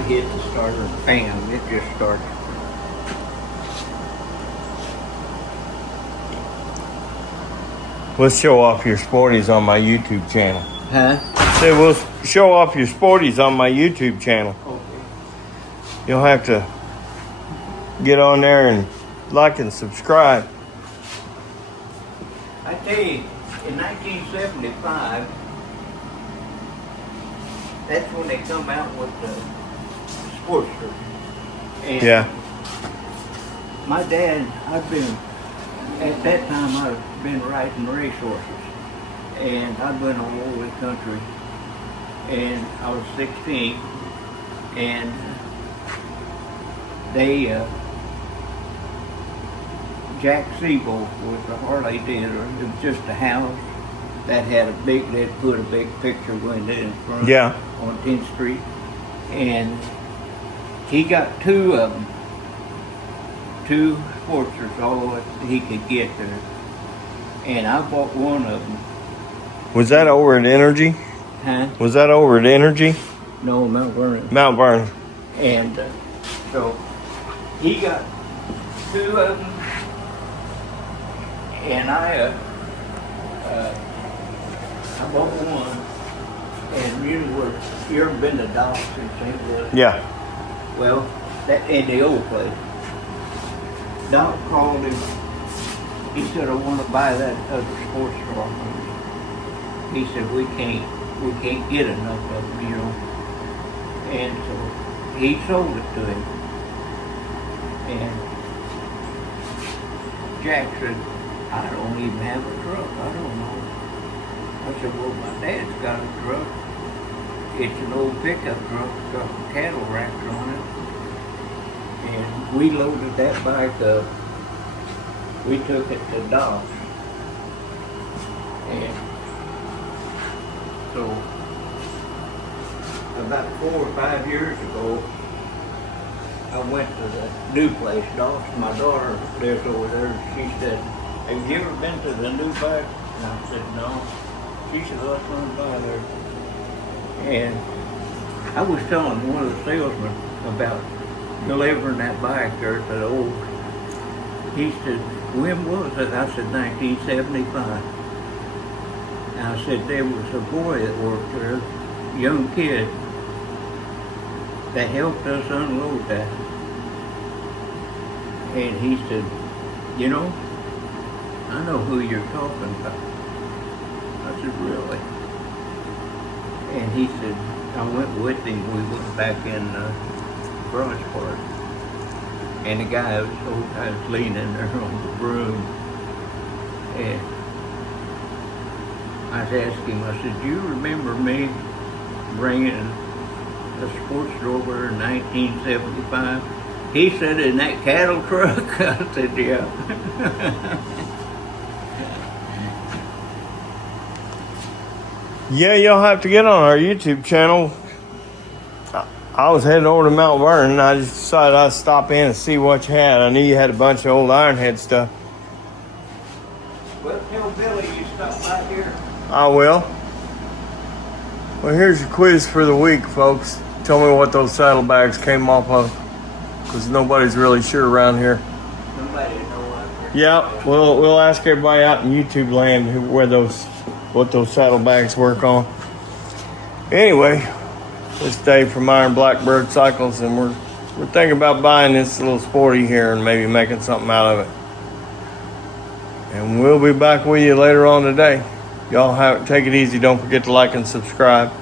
I hit the starter, bam, it just started. We'll show off your sporties on my YouTube channel. Huh? Say we'll show off your sporties on my YouTube channel. Okay. You'll have to get on there and like and subscribe. I tell you, in 1975, that's when they come out with the Sportsters. And Yeah. my dad, at that time I'd been riding racehorses. And I'd been all over the country. And I was 16. And Jack Siebel was the Harley dealer. It was just a house that had they'd put a big picture window in front on 10th Street. And he got two of them, two Sportsters, all that he could get there. And I bought one of them. Was that over at Energy? Huh? Was that over at Energy? No, Mount Vernon. Mount Vernon. And so he got two of them. And I bought one, and you ever been to Doc's in St. Louis? Yeah. Well, that in the old place. Doc called him. He said, "I want to buy that other sports car." He said, "We can't get enough of them, you know." And so he sold it to him. And Jack said, "I don't even have a truck. I don't know." I said, "Well, my dad's got a truck. It's an old pickup truck. It's got some cattle racks on it." And we loaded that bike up. We took it to Doc's. And so about 4 or 5 years ago, I went to the new place, Doc's. My daughter lives over there. She said, "Have you ever been to the new bike?" And I said, "No." She said, "Let's run by there." And I was telling one of the salesmen about delivering that bike there to the old. He said, "When was it?" I said, 1975. And I said, "There was a boy that worked there, a young kid, that helped us unload that." And he said, "You know, I know who you're talking about." I said, "Really?" And he said, I went with him. We went back in the garage part. And the guy was leaning there on the broom. And I asked him, I said, "Do you remember me bringing a Sportster over in 1975? He said, "In that cattle truck?" I said, "Yeah." Yeah, you'll have to get on our YouTube channel. I was heading over to Mount Vernon, and I just decided I'd stop in and see what you had. I knew you had a bunch of old Ironhead stuff. Well, tell Billy you stopped by here. I will. Well, here's your quiz for the week, folks. Tell me what those saddlebags came off of, because nobody's really sure around here. Somebody know out there. Yeah, we'll ask everybody out in YouTube land what those saddlebags work on. Anyway, this is Dave from Iron Blackbird Cycles, and we're thinking about buying this little sporty here and maybe making something out of it. And we'll be back with you later on today. Y'all take it easy. Don't forget to like and subscribe.